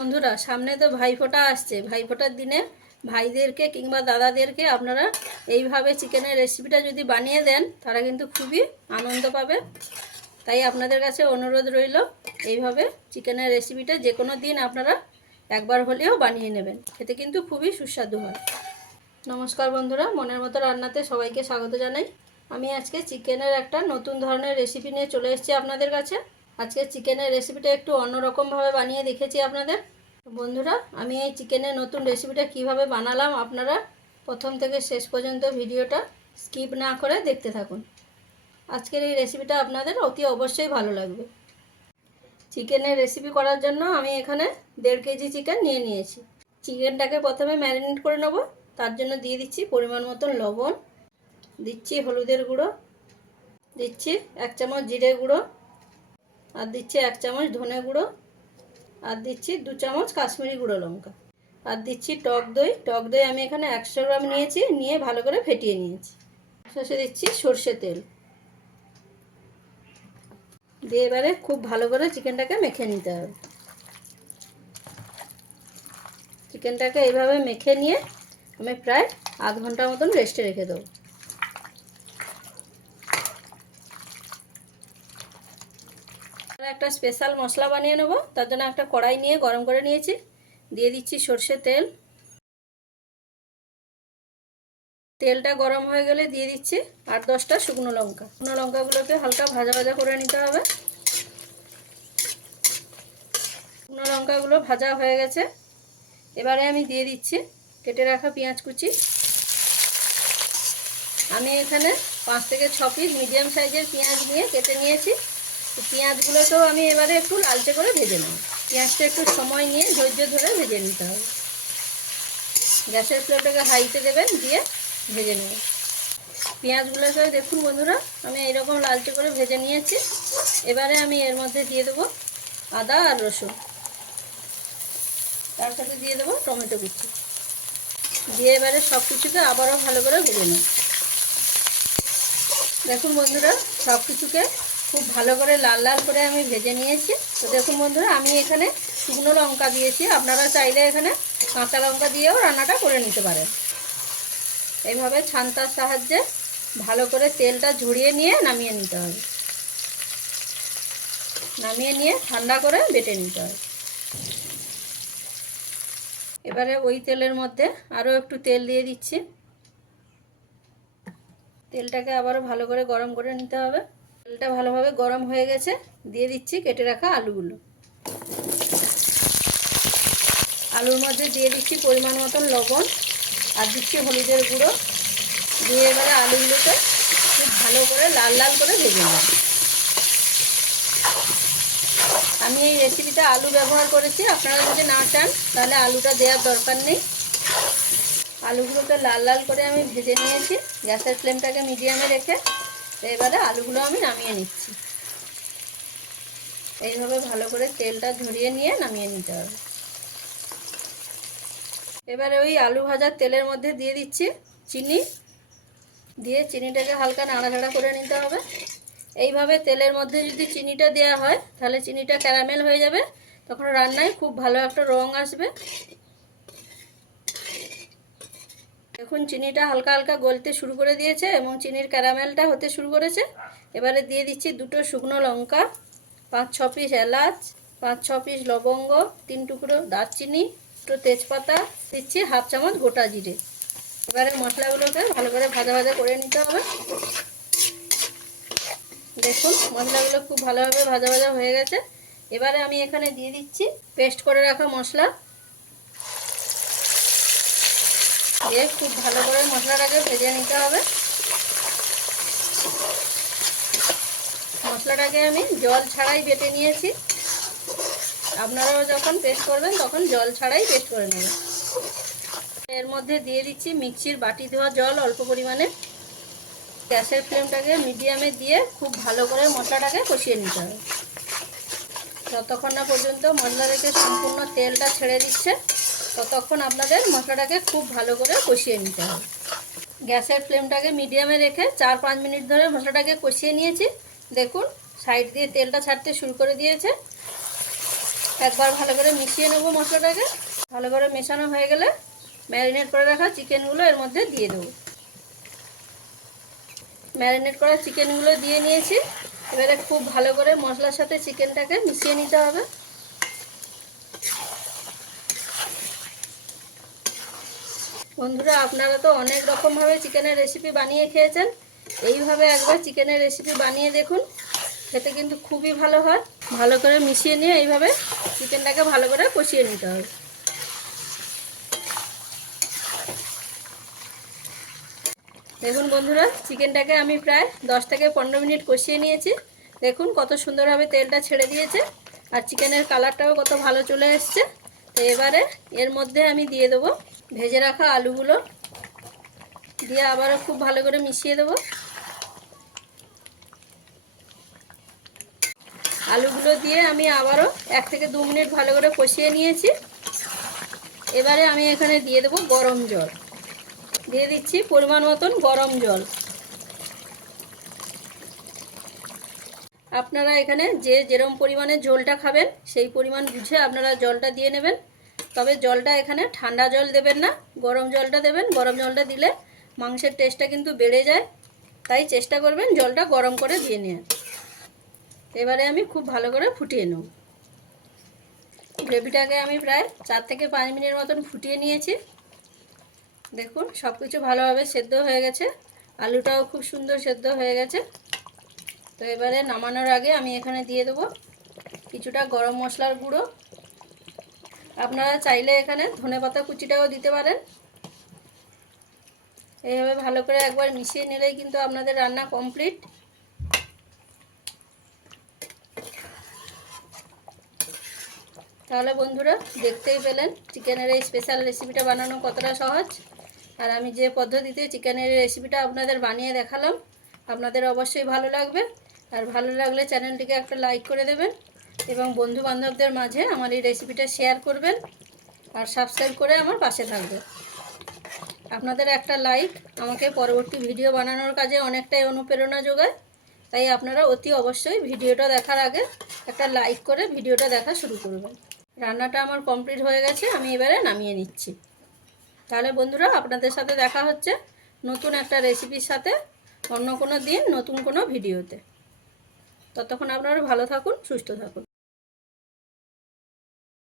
বন্ধুরা, সামনে তো ভাইফোঁটা আসছে। ভাইফোঁটার দিনে ভাইদেরকে কিংবা দাদাদেরকে আপনারা এইভাবে চিকেনের রেসিপিটা যদি বানিয়ে দেন, তারা কিন্তু খুবই আনন্দ পাবে। তাই আপনাদের কাছে অনুরোধ রইল, এইভাবে চিকেনের রেসিপিটা যে কোনো দিন আপনারা একবার হলেও বানিয়ে নেবেন। খেতে কিন্তু খুবই সুস্বাদু হয়। নমস্কার বন্ধুরা, মনের মতো রান্নাতে সবাইকে স্বাগত জানাই। আমি আজকে চিকেনের একটা নতুন ধরনের রেসিপি নিয়ে চলে এসেছি আপনাদের কাছে। আজকে চিকেনের রেসিপিটা একটু অন্যরকমভাবে বানিয়ে দেখেছি আপনাদের। বন্ধুরা, আমি এই চিকেনের নতুন রেসিপিটা কীভাবে বানালাম আপনারা প্রথম থেকে শেষ পর্যন্ত ভিডিওটা স্কিপ না করে দেখতে থাকুন। আজকের এই রেসিপিটা আপনাদের অতি অবশ্যই ভালো লাগবে। চিকেনের রেসিপি করার জন্য আমি এখানে দেড় কেজি চিকেন নিয়ে নিয়েছি। চিকেনটাকে প্রথমে ম্যারিনেট করে নেব, তার জন্য দিয়ে দিচ্ছি পরিমাণ মতন লবণ, দিচ্ছি হলুদের গুঁড়ো, দিচ্ছি এক চামচ জিরে গুঁড়ো, আর দিচ্ছি এক চামচ ধনে গুঁড়ো আর দিচ্ছি দু চামচ কাশ্মীরি গুঁড়ো লঙ্কা। আর দিচ্ছি টক দই। টক দই আমি এখানে একশো গ্রাম নিয়েছি, নিয়ে ভালো করে ফেটিয়ে নিয়েছি। শেষে দিচ্ছি সর্ষে তেল। দিয়ে এবারে খুব ভালো করে চিকেনটাকে মেখে নিতে হবে। চিকেনটাকে এইভাবে মেখে নিয়ে আমি প্রায় আধ ঘণ্টার মতন রেস্টে রেখে দেবো। একটা স্পেশাল মশলা বানিয়ে নেব। তার জন্য একটা কড়াই নিয়ে গরম করে নিয়েছি। দিয়ে দিচ্ছি সর্ষে তেল। তেলটা গরম হয়ে গেলে দিয়ে দিচ্ছি আট দশটা শুকনো লঙ্কা। শুকনো লঙ্কাগুলোকে হালকা ভাজা ভাজা করে নিতে হবে। শুকনো লঙ্কাগুলো ভাজা হয়ে গেছে। এবারে আমি দিয়ে দিচ্ছি কেটে রাখা পেঁয়াজ কুচি। আমি এখানে পাঁচ থেকে ছ পিস মিডিয়াম সাইজের পেঁয়াজ নিয়ে কেটে নিয়েছি। পেঁয়াজগুলোকেও আমি এবারে একটু লালচে করে ভেজে নেব। পেঁয়াজটা একটু সময় নিয়ে ধৈর্য ধরে ভেজে নিতে হবে। গ্যাসের ফ্লেমটাকে হাইতে দেবেন, দিয়ে ভেজে নেব। পেঁয়াজগুলোকে দেখুন বন্ধুরা, আমি এইরকম লালচে করে ভেজে নিয়েছি। এবারে আমি এর মধ্যে দিয়ে দেবো আদা আর রসুন। তার সাথে দিয়ে দেবো টমেটো কুচি। দিয়ে এবারে সব কিছুকে আবারও ভালো করে ভেজে নেব। দেখুন বন্ধুরা সব কিছুকে খুব ভালো করে লাল লাল করে আমি ভেজে নিয়েছি। তো দেখুন বন্ধুরা, আমি এখানে শুকনো লঙ্কা দিয়েছি। আপনারা চাইলে এখানে কাঁচা লঙ্কা দিয়েও রান্নাটা করে নিতে পারেন। এইভাবে ছান্তার সাহায্যে ভালো করে তেলটা ঝরিয়ে নিয়ে নামিয়ে নিতে হবে নামিয়ে নিয়ে ঠান্ডা করে বেটে নিতে হবে এবারে ওই তেলের মধ্যে আরও একটু তেল দিয়ে দিচ্ছি। তেলটাকে আবারও ভালো করে গরম করে নিতে হবে। তেলটা ভালোভাবে গরম হয়ে গেছে, দিয়ে দিচ্ছি কেটে রাখা আলুগুলো। আলুর মধ্যে দিয়ে দিচ্ছি পরিমাণ মতন লবণ আর দিচ্ছি হলুদের গুঁড়ো। দিয়ে এবারে আলুগুলোকে খুব ভালো করে লাল লাল করে ভেজে নেব। আমি এই রেসিপিটা আলু ব্যবহার করেছি, আপনারা যদি না চান, তাহলে আলুটা দেওয়ার দরকার নেই। আলুগুলোকে লাল লাল করে আমি ভেজে নিয়েছি, গ্যাসের ফ্লেমটাকে মিডিয়ামে রেখে। এবারে আলুগুলো আমি নামিয়ে নিচ্ছি। এইভাবে ভালো করে তেলটা ঝরিয়ে নিয়ে নামিয়ে নিতে হবে। এবারে ওই আলু ভাজার তেলের মধ্যে দিয়ে দিচ্ছি চিনি। দিয়ে চিনিটাকে হালকা নাড়াচাড়া করে নিতে হবে। এইভাবে তেলের মধ্যে যদি চিনিটা দেওয়া হয়, তাহলে চিনিটা ক্যারামেল হয়ে যাবে। তখন রান্নায় খুব ভালো একটা রং আসবে। দেখুন চিনিটা হালকা হালকা গলতে শুরু করে দিয়েছে এবং চিনির ক্যারামেলটা হতে শুরু করেছে। এবারে দিয়ে দিচ্ছি দুটো শুকনো লঙ্কা, পাঁচ ছ পিস এলাচ, পাঁচ ছ পিস লবঙ্গ, তিন টুকরো দারচিনি, দুটো তেজপাতা, দিচ্ছি হাফ চামচ গোটা জিরে। এবারে মশলাগুলোকে ভালো করে ভাজা ভাজা করে নিতে হবে। দেখুন, মশলাগুলো খুব ভালোভাবে ভাজা ভাজা হয়ে গেছে। এবারে আমি এখানে দিয়ে দিচ্ছি পেস্ট করে রাখা মশলা। দিয়ে খুব ভালো করে মশলাটাকে ভেজে নিতে হবে। মশলাটাকে আমি জল ছাড়াই বেটে নিয়েছি। আপনারাও যখন পেস্ট করবেন, তখন জল ছাড়াই পেস্ট করে নেবেন। এর মধ্যে দিয়ে দিচ্ছি মিক্সির বাটি দেওয়া জল অল্প পরিমাণে। গ্যাসের ফ্লেমটাকে মিডিয়ামে দিয়ে খুব ভালো করে মশলাটাকে কষিয়ে নিতে হবে। যতক্ষণ না পর্যন্ত মশলা থেকে সম্পূর্ণ তেলটা ছেড়ে দিচ্ছে ততক্ষণ আপনাদের মশলাটাকে খুব ভালো করে কষিয়ে নিতে হবে। গ্যাসের ফ্লেমটাকে মিডিয়ামে রেখে চার পাঁচ মিনিট ধরে মশলাটাকে কষিয়ে নিয়েছি। দেখুন, সাইড দিয়ে তেলটা ছাড়তে শুরু করে দিয়েছে। একবার ভালো করে মিশিয়ে নেব মশলাটাকে। ভালো করে মেশানো হয়ে গেলে ম্যারিনেট করে রাখা চিকেনগুলো এর মধ্যে দিয়ে দেবো। ম্যারিনেট করা চিকেনগুলো দিয়ে নিয়েছি। এবারে খুব ভালো করে মশলার সাথে চিকেনটাকে মিশিয়ে নিতে হবে। বন্ধুরা, আপনারা তো অনেক রকমভাবে চিকেনের রেসিপি বানিয়ে খেয়েছেন। এইভাবে একবার চিকেনের রেসিপি বানিয়ে দেখুন। খেতে কিন্তু খুবই ভালো হয়। ভালো করে মিশিয়ে নিয়ে এইভাবে চিকেনটাকে ভালো করে কষিয়ে নিতে হবে। দেখুন বন্ধুরা, চিকেনটাকে আমি প্রায় দশ থেকে পনেরো মিনিট কষিয়ে নিয়েছি। দেখুন কত সুন্দরভাবে তেলটা ছেড়ে দিয়েছে আর চিকেনের কালারটাও কত ভালো চলে এসছে। তো এবারে এর মধ্যে আমি দিয়ে দেবো ভেজে রাখা আলুগুলো দিয়ে আবারও খুব ভালো করে মিশিয়ে দেবো। আলুগুলো দিয়ে আমি আবারও এক থেকে দু মিনিট ভালো করে কষিয়ে নিয়েছি। এবারে আমি এখানে দিয়ে দেবো গরম জল। দিয়ে দিচ্ছি পরিমাণ মতন গরম জল। আপনারা এখানে যে যেরম পরিমাণে ঝোলটা খাবেন সেই পরিমাণ বুঝে আপনারা জলটা দিয়ে নেবেন। তবে জলটা এখানে ঠান্ডা জল দেবেন না, গরম জলটা দেবেন, গরম জলটা দিলে মাংসের টেস্টটা কিন্তু বেড়ে যায়। তাই চেষ্টা করবেন জলটা গরম করে দিয়ে নেওয়ার। এবারে আমি খুব ভালো করে ফুটিয়ে নেব। গ্রেভিটাকে আমি প্রায় চার থেকে পাঁচ মিনিট মতন ফুটিয়ে নিয়েছি। দেখুন সব কিছু ভালোভাবে সেদ্ধ হয়ে গেছে। আলুটাও খুব সুন্দর সেদ্ধ হয়ে গেছে। তো এবারে নামানোর আগে আমি এখানে দিয়ে দেবো কিছুটা গরম মশলার গুঁড়ো। আপনারা চাইলে এখানে ধনেপাতা কুচিটাও দিতে পারেন। এইভাবে ভালো করে একবার মিশিয়ে নিলেই কিন্তু আপনাদের রান্না কমপ্লিট। তাহলে বন্ধুরা, দেখতেই পেলেন চিকেনের এই স্পেশাল রেসিপিটা বানানো কতটা সহজ। আর আমি যে পদ্ধতিতে চিকেনের রেসিপিটা আপনাদের বানিয়ে দেখালাম, আপনাদের অবশ্যই ভালো লাগবে। আর ভালো লাগলে চ্যানেলটিকে একটা লাইক করে দেবেন। এবং বন্ধু বান্ধবদের মাঝে আমার এই রেসিপিটা শেয়ার করবেন আর সাবস্ক্রাইব করে আমার পাশে থাকবে আপনাদের একটা লাইক আমাকে পরবর্তী ভিডিও বানানোর কাজে অনেকটাই অনুপ্রেরণা যোগায়। তাই আপনারা অতি অবশ্যই ভিডিওটা দেখার আগে একটা লাইক করে ভিডিওটা দেখা শুরু করবেন। রান্নাটা আমার কমপ্লিট হয়ে গেছে, আমি এবারে নামিয়ে নিচ্ছি। তাহলে বন্ধুরা, আপনাদের সাথে দেখা হচ্ছে নতুন একটা রেসিপির সাথে অন্য কোনো দিন, নতুন কোনো ভিডিওতে ততক্ষণ আপনারা ভালো থাকুন, সুস্থ থাকুন।